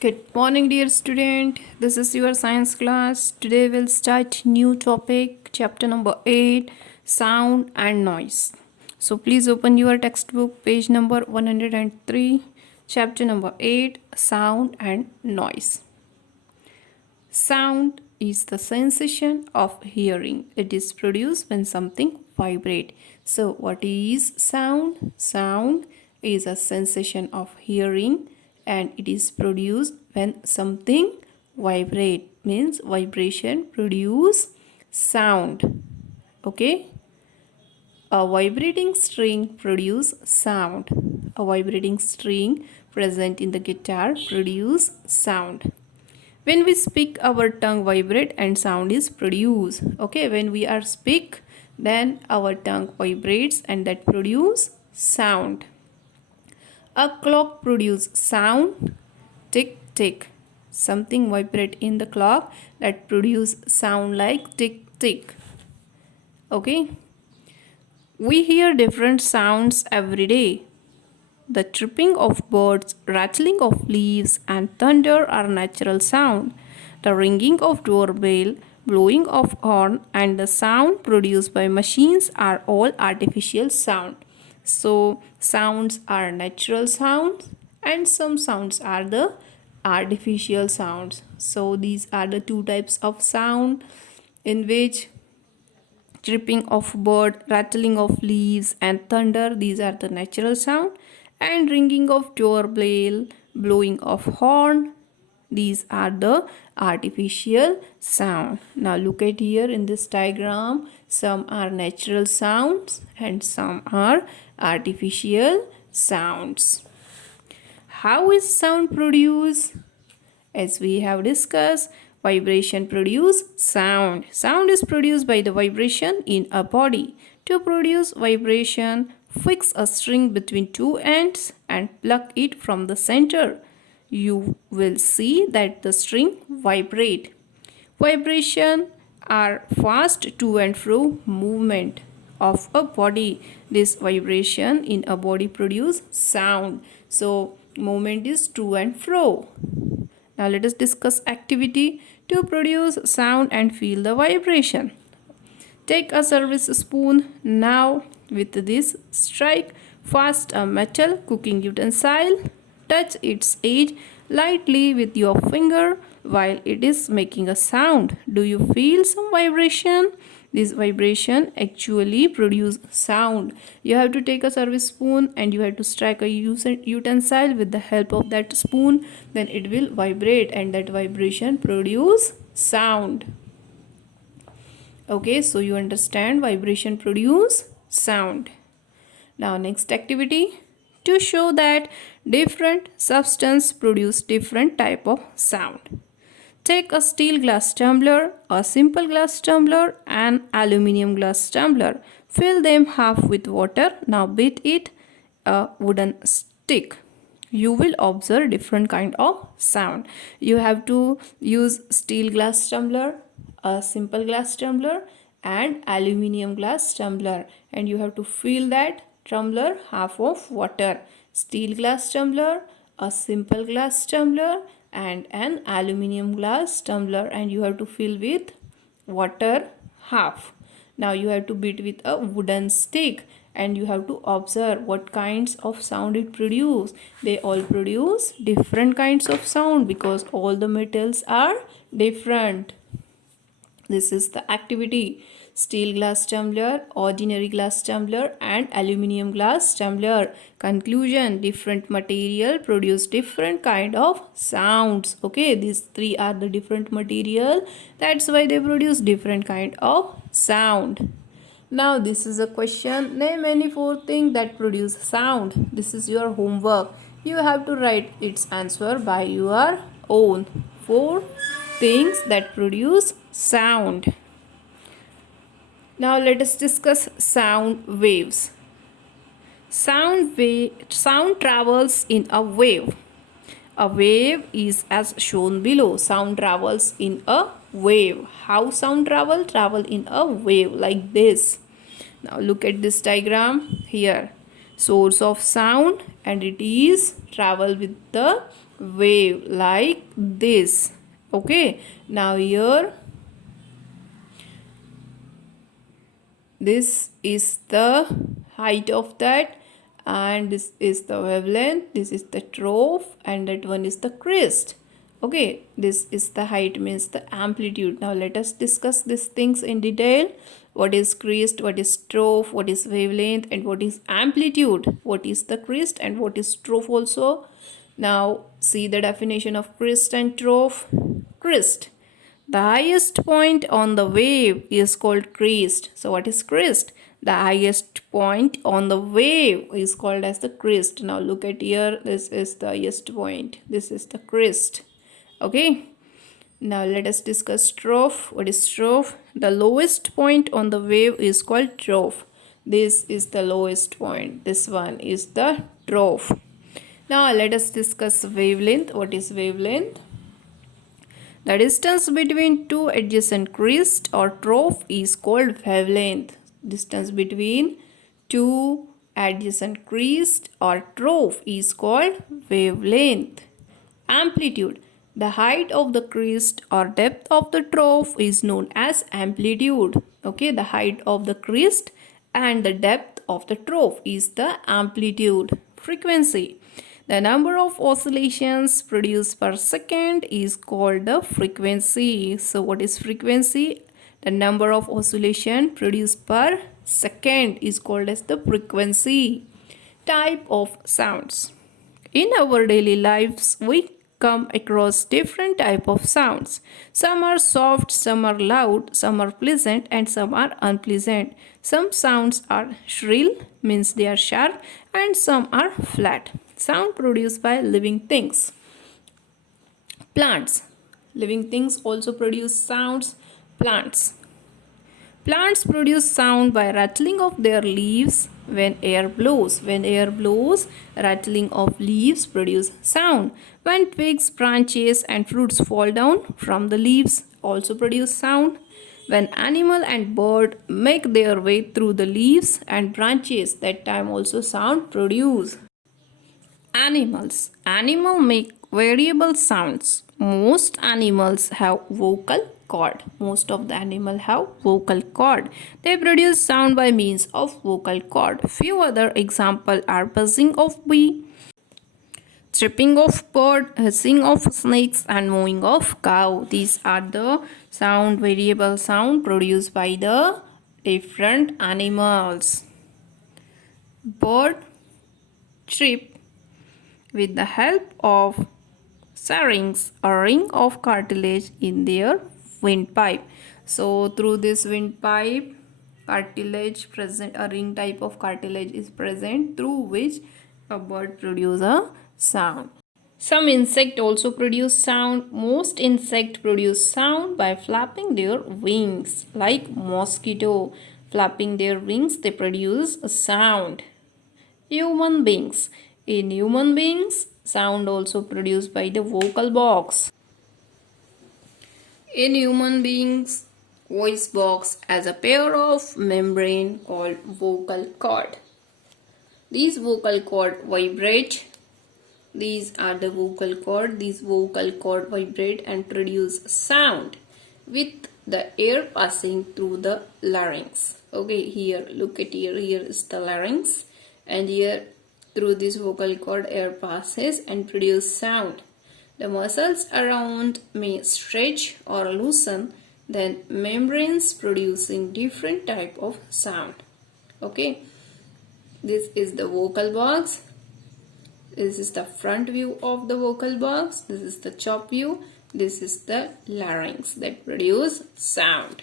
Good morning, dear student. This is your science class. Today we'll start new topic, chapter number 8, sound and noise. So please open your textbook, page number 103, chapter number 8, sound and noise. Sound is the sensation of hearing. It is produced when something vibrates. So what is sound? Sound is a sensation of hearing and it is produced when something vibrate, means vibration produce sound. Okay, a vibrating string produce sound. A vibrating string present in the guitar produce sound. When we speak, our tongue vibrate and sound is produced. Okay, when we are speak, then our tongue vibrates and that produce sound. A clock produce sound, tick tick. Something vibrate in the clock that produce sound like tick tick. Okay, we hear different sounds every day. The chirping of birds, rattling of leaves, and thunder are natural sound. The ringing of doorbell, blowing of horn, and the sound produced by machines are all artificial sound. So sounds are natural sounds and some sounds are the artificial sounds. So these are the two types of sound in which chirping of bird, rattling of leaves and thunder, these are the natural sound, and ringing of doorbell, blowing of horn, these are the artificial sound. Now look at here in this diagram, some are natural sounds and some are artificial sounds. How is sound produced? As we have discussed, vibration produce sound. Sound is produced by the vibration in a body. To produce vibration, fix a string between two ends and pluck it from the center. You will see that the string vibrate. Vibration are fast to and fro movement of a body. This vibration in a body produce sound. So movement is to and fro. Now let us discuss activity to produce sound and feel the vibration. Take a service spoon. Now with this, strike fast a metal cooking utensil. Touch its edge lightly with your finger while it is making a sound. Do you feel some vibration? This vibration actually produce sound. You have to take a service spoon and you have to strike a utensil with the help of that spoon. Then it will vibrate and that vibration produce sound. Okay, so you understand vibration produce sound. Now next activity, to show that different substance produce different type of sound. Take a steel glass tumbler, a simple glass tumbler, and aluminium glass tumbler. Fill them half with water. Now beat it a wooden stick. You will observe different kind of sound. You have to use steel glass tumbler, a simple glass tumbler, and aluminium glass tumbler, and you have to fill that tumbler half of water. Steel glass tumbler, a simple glass tumbler, and an aluminium glass tumbler, and you have to fill with water half. Now you have to beat with a wooden stick and you have to observe what kinds of sound it produce. They all produce different kinds of sound because all the metals are different. This is the activity. Steel glass tumbler, ordinary glass tumbler, and aluminium glass tumbler. Conclusion, different material produce different kind of sounds. Okay, these three are the different material. That's why they produce different kind of sound. Now this is a question. Name any four things that produce sound. This is your homework. You have to write its answer by your own. Four things that produce sound. Now let us discuss sound waves. Sound travels in a wave. A wave is as shown below. Sound travels in a wave. How sound travel? Travel in a wave like this. Now look at this diagram here. Source of sound and it is travel with the wave like this. Okay, now here this is the height of that, and this is the wavelength, this is the trough, and that one is the crest. Okay, this is the height, means the amplitude. Now let us discuss these things in detail. What is crest, what is trough, what is wavelength, and what is amplitude, what is the crest and what is trough also. Now see the definition of crest and trough. Crest, the highest point on the wave is called crest. So what is crest? The highest point on the wave is called as the crest. Now look at here, this is the highest point, this is the crest. Okay, now let us discuss trough. What is trough? The lowest point on the wave is called trough. This is the lowest point, this one is the trough. Now let us discuss wavelength. What is wavelength? The distance between two adjacent crests or trough is called wavelength. Distance between two adjacent crests or trough is called wavelength. Amplitude, the height of the crest or depth of the trough is known as amplitude. Okay, the height of the crest and the depth of the trough is the amplitude. Frequency, the number of oscillations produced per second is called the frequency. So what is frequency? The number of oscillation produced per second is called as the frequency. Type of sounds. In our daily lives, we come across different type of sounds. Some are soft, some are loud, some are pleasant, and some are unpleasant. Some sounds are shrill, means they are sharp, and some are flat. Sound produced by living things. Plants. Living things also produce sounds. Plants. Plants produce sound by rattling of their leaves when air blows. When air blows, rattling of leaves produce sound. When twigs, branches and fruits fall down from the leaves, also produce sound. When animal and bird make their way through the leaves and branches, that time also sound produce. Animals. Animal make variable sounds. Most animals have vocal cord. Most of the animal have vocal cord. They produce sound by means of vocal cord. Few other examples are buzzing of bee, chirping of bird, hissing of snakes, and mooing of cow. These are the sound, variable sound produced by the different animals. Bird chirp with the help of syrinx, a ring of cartilage in their windpipe. So through this windpipe, cartilage present, a ring type of cartilage is present through which a bird produces a sound. Some insect also produce sound. Most insect produce sound by flapping their wings, like mosquito. Flapping their wings, they produce a sound. Human beings. In human beings, sound also produced by the vocal box. In human beings, voice box has a pair of membrane called vocal cord. These vocal cord vibrate. These are the vocal cord. These vocal cord vibrate and produce sound with the air passing through the larynx. Okay, here, look at here. Here is the larynx, and here through this vocal cord air passes and produce sound. The muscles around may stretch or loosen, then membranes producing different type of sound. Okay, this is the vocal box. This is the front view of the vocal box. This is the top view. This is the larynx that produce sound.